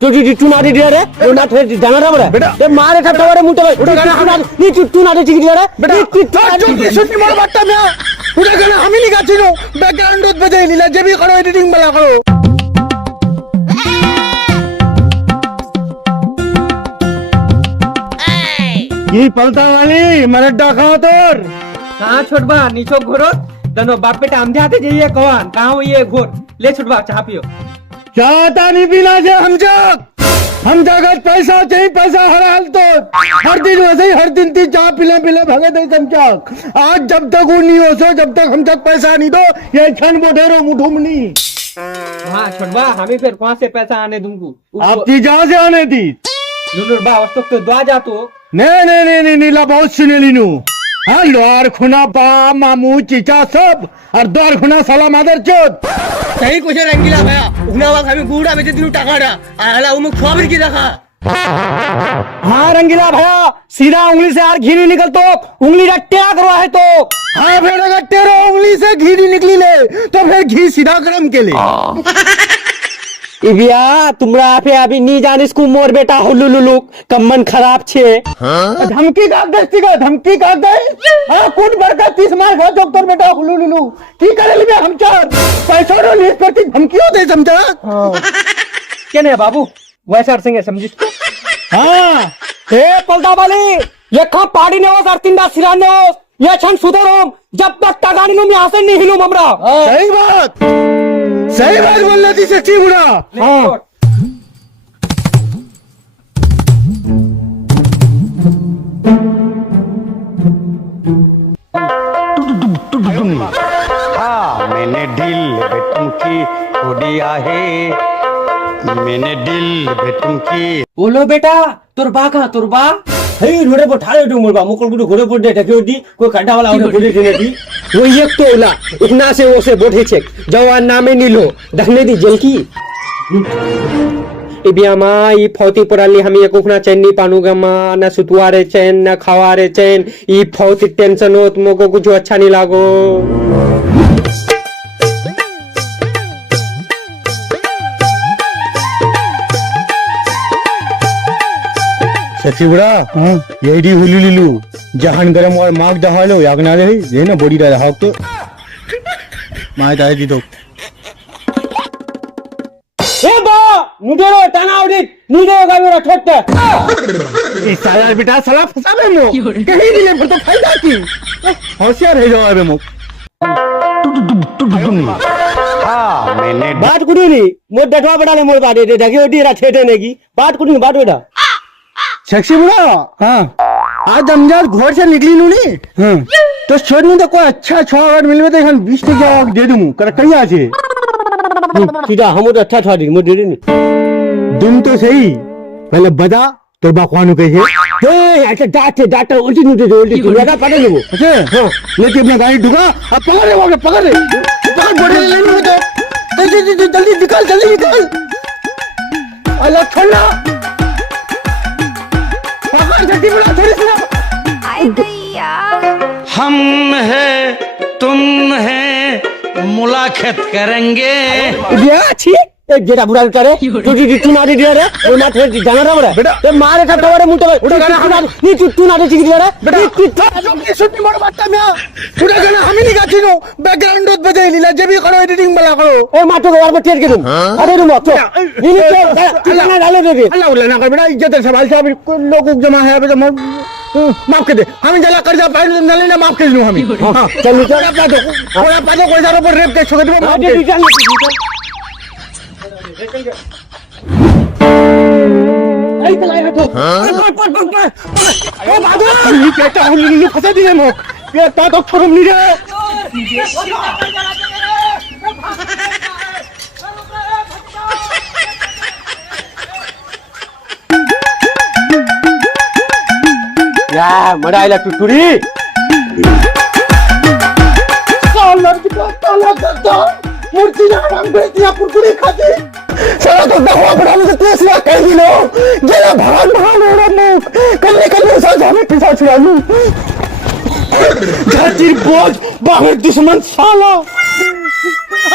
तो तू ना दे दिया रे वो ना थे जाना था बड़ा बेटा ये मारे था तवारे मुंटे भाई तू ना दे चिक दिया रे बेटा শুনি মোর বাট্টা মিয়া উড়ে গেল আমি নি গাছি নো ব্যাকগ্রাউন্ডত বাজাই নিলা যে বি করো এডিটিং বালা করো কি পালতা वाली मरड्डा खाओ तोर कहाँ छोटबा नीचो घोरो दनो बाप बेटा हम जाते जाइए कौन कहाँ ये घोर ले छोटबा चाह पियो चाहता नहीं पीना से हम जगत पैसा चाहिए पैसा हर हाल तो हर दिन वैसे ही हर दिन ती चाह पिले पिले भगे दे चमचक आज जब तक वो नहीं हो सो जब तक हम तक पैसा नहीं दो ये क्षण बोधेरो मुठुमनी हाँ छोटबा हमें फिर कहाँ से पैसा आने दूंगू आप ती जहाँ से आने थी लुलुर बा उस तो द्वा जा तो नहीं नीला बहुत सुने लीनू हाँ लोहार खुना पा मामू चीचा सब और द्वार खुना साला मादर चोद सही कुछ रंगीला भैया उना वक्त हमें गुड़ा में दिनु टाकाड़ा आला उमुक खबर की रखा हाँ रंगीला भैया सीधा उंगली से यार घी नहीं निकलतो उंगली रट्टिया करवा है तो हाँ फिर अगर तेरा उंगली से घी नहीं निकली ले तो फिर घी सीधा गरम के ले इबिया तुमरा आपे अभी नी जानिस को मोर बेटा हुलु लुलु कम्मन खराब छे धमकी का दे हाँ कौन बड़का 30 मार खा डॉक्टर बेटा हुलु लुलु की करे लिबे हम चार पैसा रो लिस प्रति धमकियों दे समझा क्या नहीं बाबू वैसा सिंह समझिस को हाँ हे पलदा वाली ये खा पाड़ी ने हो सर तिंदा सिरान ने हो ये छन सुधरो जब तक तगानी नु यहां से नहीं हिलूं हमरा सही बात बोलना थी सच्ची बुढ़ा हाँ मैंने दिल बेटम की उड़िया है मैंने दिल बेटम की बोलो बेटा तुरबा का तुरबा हे रोडे पर ठाड़े उठू मोरबा मुकुल गुडू घोड़े पर देखियो दी कोई कांटा वाला उठे घोड़े देने दी वो एक तो ओला इतना से वो से बोठे छेक जवान नामे नीलो दखने दी जेल की इबिया मा ई फौती पराली हम ये कुखना चैन नहीं पानुगा मा ना सुतवारे चैन ना खावारे चैन ई फौती टेंशन हो तुमको कुछ अच्छा नहीं लागो सच्ची बुढ़ा यही हुलू लुलू जहान गरम और माग दहालो यागना रे ये ना बॉडी दा हाक तो माय दाई दी दो ए बा नुडेरो टाना उड़ी नुडेरो का मेरा ठोकते इस साला बेटा साला फंसा बे मो कहीं दिले पर तो फायदा की होशियार है जाओ बे मो हाँ मैंने बात कुड़ी नहीं मोर डटवा बड़ा ले मोर बात दे देखियो दी रा छेटे ने की बात कुड़ी बात बेटा शक्ति बुढ़ा हाँ आज अमजाद घोर से निकली नू नहीं तो छोड़ने तो कोई अच्छा छोड़ मिलवे तो हम 20 टका दे दूं कर कहिया छे सीधा हम तो अच्छा था दी मोर दे नहीं तुम तो सही पहले बता तो बाकवानु कहे ए अच्छा डाटा उल्टी नुटे उल्टी तू लगा पकड़ ले वो अच्छा हां लेके अपना गाड़ी ढुका अब पकड़ ले पकड़ बड़े ले लो तो जल्दी निकाल अल्लाह ठंडा जल्दी बुला थोड़ी सी हम है तुम है मुलाकात करेंगे बिया छी एक जेटा बुरा करे तू ना दे दिया रे वो ना थे जाना था बड़ा ये मारे था तवारे मुंटे भाई उठा गाना नी तू ना दे चिक दिया रे बेटा सुनी मोर बाट्टा मिया उड़ा गाना हम नहीं गाची नो बैकग्राउंडत बजाई लीला जे भी करो एडिटिंग बला करो ए माटो को बार टेट के दूं अरे तुम तो नी ना डालो दे अल्लाह उल्ला ना कर बेटा इज्जत है सवाल साहब लोग जमा है अबे तो माफ कर दे हम जला कर जा पाए न लेना माफ कर दूं हम हां चल कोई जरा पर रेप केस हो गया माफ कर आई चलाए हटो ओ भागो ये क्या हुलू फंसा दिए मोक ये ता तो छोड़म नहीं रे या मडाइला टुटुरी साला मूर्ति ना रंग बेटिया कुरकुरी खाती साला तो दवा बढ़ाने से 30 लाख कह दिलो जेला भान हो रहा मुख कल्ले साथ हमें पीछा छुड़ा लूं जातिर बोझ बाहर दुश्मन साला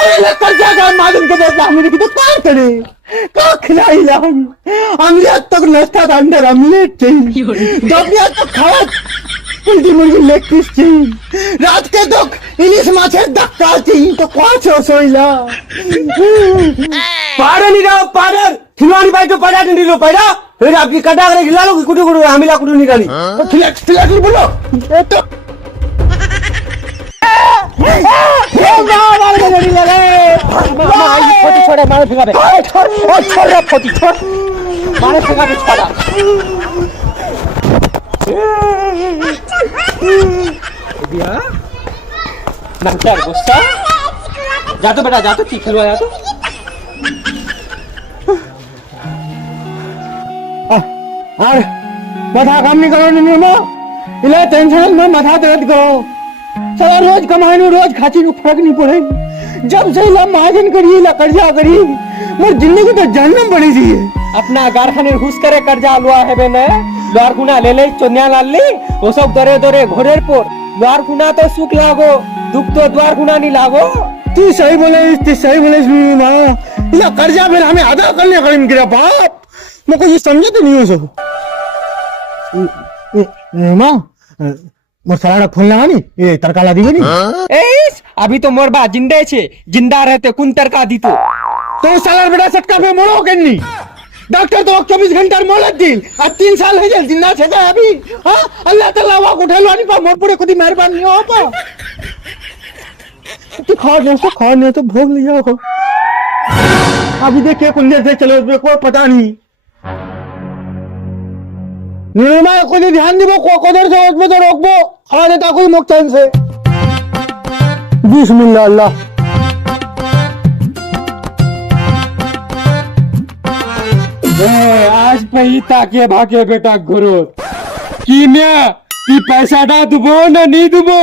अरे कर जाएगा मालूम के देता हमने की तो कार करे खिलाइलाम आमलेट तक नाश्ता अंदर आमलेट चाहिए दोपहर तक खावा उल्टी मुर्गी लेग पीस चाहिए रात के तो इलिश माछेर धक्का चाहिए तो क्वाचो सोइला पाडर नि राव पाडर खिलवाड़ी भाई तो पाडा नहीं लो पैदा फिर आपकी कटा करे खिला लो कुटू कुटू हमिला कुटू निकाली खिला बोलो ये तो फोटी छोड़े मारे फेंकाबे छोड़ रे फोटी छोड़ मारे फेंकाबे छोड़ा बिया नंतर गुस्सा जा तो बेटा जा तो की खिलवा जा तो और माथा काम नहीं करो नहीं ना इला टेंशन में माथा दर्द करो सारा रोज कमाने रोज खाची में फर्क नहीं पड़े जब से ला महाजन करिए ला कर्जा करी मोर जिंदगी तो जहन्नम बनी सी है अपना कारखाने घुस करे कर्जा लुआ है बेने लोहार खुना ले चोन्या लाल ली वो सब दरे दरे घोड़ेर पर लोहार खुना तो सुख लागो दुख तो द्वार खुना नहीं लागो तू सही बोले माँ इला कर्जा फिर हमें अदा करने करें गिरा बाप मुझको ये समझे तो नहीं हो सको माँ मोर सलाड़ा खोलना नहीं ये तड़का ला दी नहीं एस अभी तो मोर बा जिंदे छे जिंदा रहते कुन तरका दी तो साला बेटा सटका पे मोड़ो करनी डॉक्टर तो 24 घंटा मोहलत दी आज 3 साल है जेल जिंदा छे अभी हां अल्लाह ताला वा उठल वाली पा मोर पूरे खुदी मेहरबान नहीं हो पा तू खा नहीं तो भोग लिया हो अभी देखिए कुंदे से चलो कोई पता नहीं निर्मा को ध्यान दिबो कोदर से उसमें तो रोकबो खा देता कोई मुक्तन से बिस्मिल्लाह अल्लाह आज पहिता के भागे बेटा गुरु कीन्या की पैसा डा दुबो ना नहीं दुबो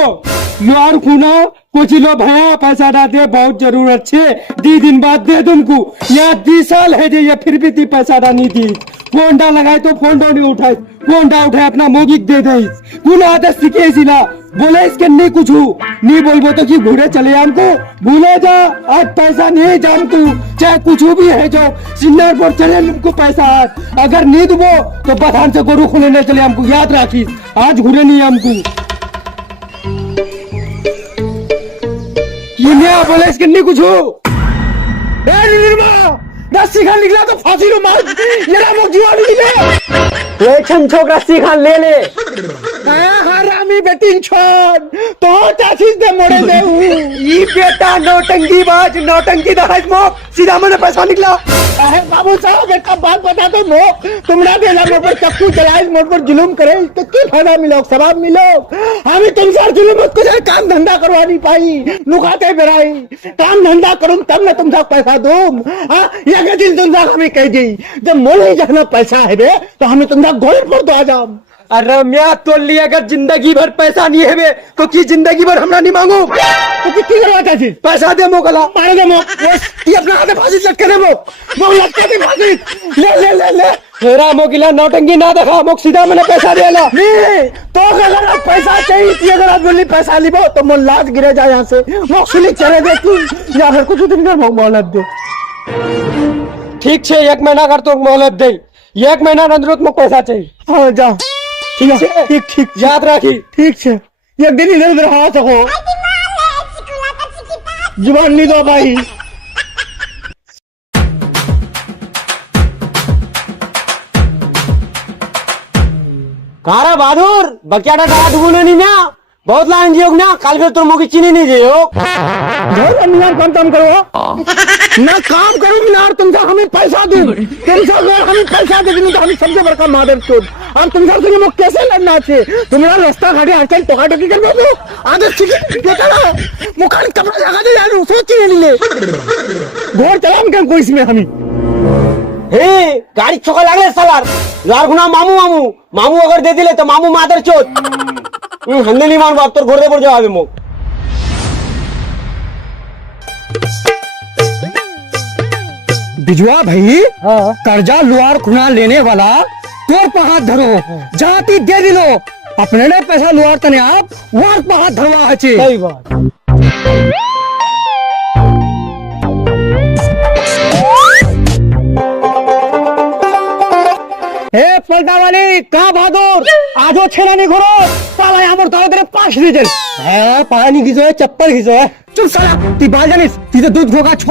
लोहार खुना कुछ लो भैया पैसा डा दे बहुत जरूरत छे 2 दिन बाद दे तुमको यहाँ 20 साल है जे ये फिर भी ती पैसा डा नहीं दी फोन डा लगाए तो फोन डा नहीं उठाए फोन डा उठाए अपना मोगिक दे दे कुल आदत सीखे सिला बोले इसके नहीं कुछ नहीं बोलबो तो कि घूरे चले हमको भूले जा आज पैसा नहीं जान तू चाहे कुछ भी है जो सिन्नर पर चले हमको पैसा आज अगर नहीं दुबो तो बथान से गोरू खुले नहीं चले हमको याद राखी आज घूरे नहीं हमको ये नहीं बोले इसके नहीं कुछ रस्सी खान निकला तो फांसी लो मार ये ना मुझ जीवानी ले ये छन छोकरा रस्सी खान ले हरामी बेटी छोड़ तो चाचीज दे मोड़े दे ये बेटा नौटंकी दहाज मो सीधा मैंने पैसा निकला अरे बाबू साहब एक बात बता दो मो तुमरा देला मोर पर चक्कू चलाए मोर पर जुलूम करे तो क्या फायदा मिलो सवाब मिलो हमें तुमसे जुलूम कुछ काम धंधा करवा नहीं पाई नुकाते बेराई काम धंधा करूं तब मैं तुमसे पैसा दूं हां ये के दिन तुमसे हमें कह दी जब मोले जखना पैसा है बे तो हमें तुमसे गोल पर तो आ जाओ अरे मैं तो लिए अगर जिंदगी भर पैसा नहीं है बे तो की जिंदगी भर हमरा नहीं मांगो तो कितनी करवाता थी पैसा दे मोकला मारे दे मो ये अपना हाथ फांसी लटके दे मो लटके दे फांसी ले मेरा मोकिला नौटंकी ना देखा मोक सीधा मैंने पैसा दे ला नहीं तो अगर आप पैसा चाहिए थी अगर आप बोली पैसा लिबो तो मोर लाज गिरे जाए यहाँ से मोक सुली चले दे तू या फिर कुछ दिन कर मोहलत दे ठीक छे 1 महीना कर तो मोहलत दे 1 महीना अंदर मोक पैसा चाहिए हाँ जा ठीक है ठीक याद राखी ठीक है एक दिन इधर उधर हाँ सको जुबान नहीं दो भाई कारा बहादुर बकियाटा डाटा डुबुलो नहीं ना बहुत लाइन जियो ना काल फिर तुम मोकी चीनी नहीं जियो मिनार काम करो ना काम करो मिनार तुमसे हमें पैसा दो तुमसे अगर हमें पैसा दे तो हमें सबसे बड़का मादर चोद हम तुमसे सुनिए मुझ कैसे लड़ना चाहिए तुम्हारा रास्ता घाटे हर टोका टोकी कर दो आदत सीखी बेटा मुखान कपड़ा लगा दे यार सोच ही नहीं ले घोर चलाम क्या कोई इसमें हमें हे गाड़ी चौका लागले सालार यार गुना मामू अगर दे दिले तो मामू मादर चोद हमने नहीं मानबो अब तो घोड़े पर जाओ आवे मोक बिजुआ भाई कर्जा लोहार खुना लेने वाला तोर पर हाथ धरो जाती दे दिलो अपने ने पैसा लोहार तने आप वार पर हाथ धरवा हचे सही बात হে পলটাওয়ালি কা বাহাদুর আজও ছেড়া নি ঘোরো পালাই আমার তাড়াতাড়ি পাশ দিয়েছেন হ্যাঁ পানি ঘিসো চপ্পল ঘিসো চুপ সালা তুই বাল জানিস তুই তো দুধ ঘোকা ছ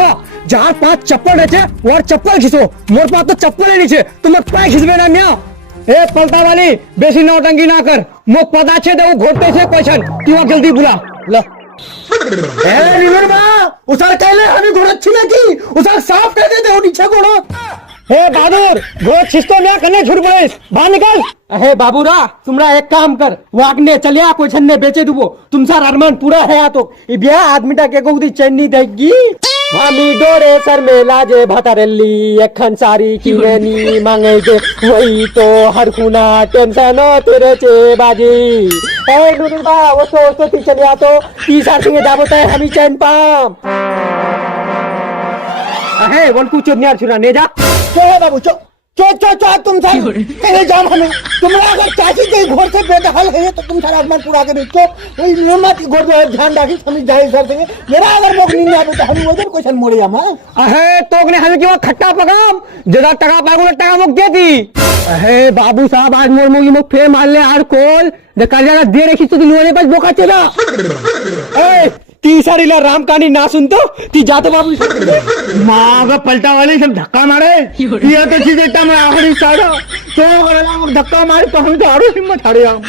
যার পাঁচ চপ্পল রয়েছে ওর চপ্পল ঘিসো মোর পাঁচ তো চপ্পল নিচে তোমার পায়ে ঘিসবে না মিয়া ए पलटावाली बेसी नौटंकी ना कर मुझ पता छे दे वो घोटते से क्वेश्चन तू आ जल्दी बुला ला ए निमर बा उसार कहले हमें घोड़त छी ना की उसार साफ कह दे ओ नीचे घोड़ो हे बहादुर घोड़ छिस्तो ना कने छुट पड़ेस बाहर निकल हे बाबूरा तुमरा एक काम कर वागने चलिया कोई छन्ने बेचे दुबो तुमसा अरमान पूरा है तो ई बिया आदमीटा के गोदी चैनी देगी हामी डोरे सर में लाजे भतारेली एखन सारी किनेनी मांगेगे वही तो हर खुना टेंशन तेरे चे बाजी ए नुनुबा वो ती चलिया तो ती सार सिंगे जाबो तय हमी चैन पाम अहे वन कुछ न्यार छुरा ने जा चो बाबू चो चो चो चो तुम सार कहे जाम हमें तुमरा अगर चाची के घोड़ से बेदखल है तो तुम सारा आसमान पूरा कर दो वही नियमत घोड़ पे ध्यान रखी समझ जाए सर से मेरा अगर मोक नहीं आवे तो हम उधर क्वेश्चन मोड़े हम अहे तोकने हमें क्यों खट्टा पकाम जदा टका पागो टका मोक दे दी अहे बाबू साहब आज मोर मोगी मोक फेर मार ले आर कोल दे कर जाना दे रखी तो लोने पास बोका चला ए ती सारीला राम कहानी ना सुन तो ती जातो बाबू माँ का पलटा वाले सब धक्का मारे ये तो चीज इतना मैं आखिरी सारा तो अगर धक्का मारे तो हम तो आरो हिम्मत हारे हम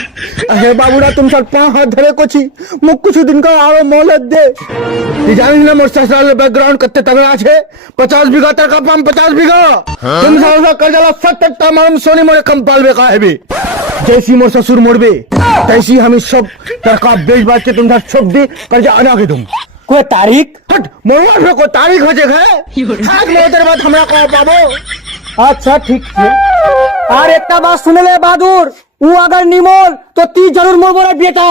अरे बाबूरा तुम सब पांच हाथ धरे को छी मुख कुछ दिन का आरो मोहलत दे ती जानी ना मोर ससुराल बैकग्राउंड कत्ते तगड़ा छे 50 बीघा तक का पाम 50 बीघा तुम सारा कर जाला 70 तमाम सोनी मोरे कम पालबे का है बे जैसी मोर ससुर मोड़बे तैसी हम सब तरका बेच बात के तुम सब छुप दे कर्जा अदा के तुम कोई तारीख हट मोरवा पे को तारीख हो जाए है हाथ में तेरे बात हमरा को बाबू अच्छा ठीक है और इतना बात सुन ले बहादुर वो अगर निमोल तो ती जरूर मोर बोरा बेटा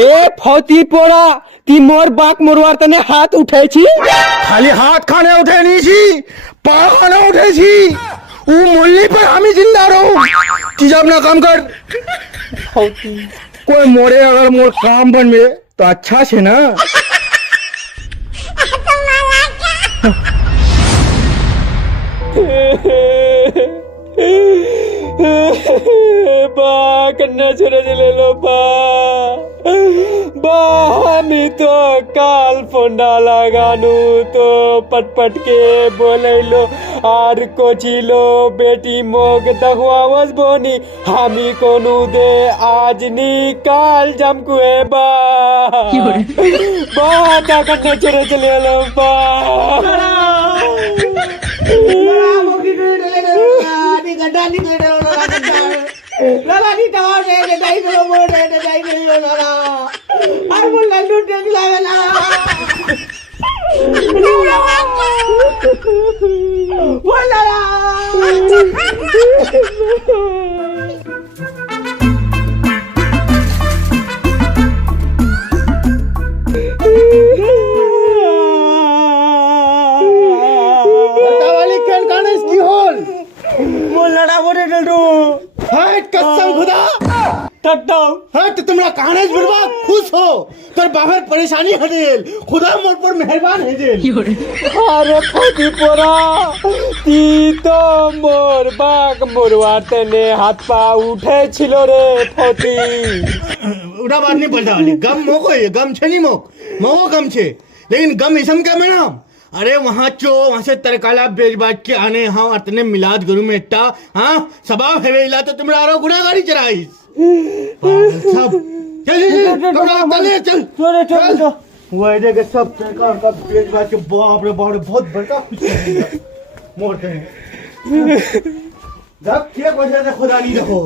ए फौती पोरा ती मोर बाक मोरवार तने हाथ उठे छी खाली हाथ खाने उठे नहीं छी पाँव खाने उठे छी वो मुल्ली पर हम ही जिंदा रहूं चीज अपना काम कर फौती कोई मोरे अगर मोर काम बन में तो अच्छा छे ना बा कन्ना छोरे ले लो बा हामी तो काल फोंडा लगानु तो पटपट के बोलैलो आर कोचिलो बेटी मोग दखवावस बोनी हामी कोनु दे आज निकाल जमकुए बा ता कन्ना छोरे चले लो बा Lala ni tawa de dai do mo de dai de lala. Ar mo la lu de la lala. वाली कल गाने इसकी होल वो लड़ा वो रे डो हट कसम खुदा टट्टा हट तुमरा कहानी बर्बाद खुश हो तर बाहर परेशानी हटेल खुदा मोर पर मेहरबान है जेल अरे फौजी पोरा ती तो मोर बाग मोरवार तने हाथ पा उठे छिलो रे फौजी उड़ा बात नहीं पड़ता वाली गम मोको ये गम छे नहीं मोक मोको गम छे लेकिन गम इसम क्या में नाम अरे वहाँ से तरकाला बेच बाज के आने हाँ और तने मिलाद गुरु में इट्टा हाँ सबाब है इला तो तुम लारो गुनाहगारी चराइस सब चल वो ऐसे के सब तरकाला का बेच बाज के बाप रे बहुत बड़ा मोड़ के जब क्या वजह से खुदा नहीं रखो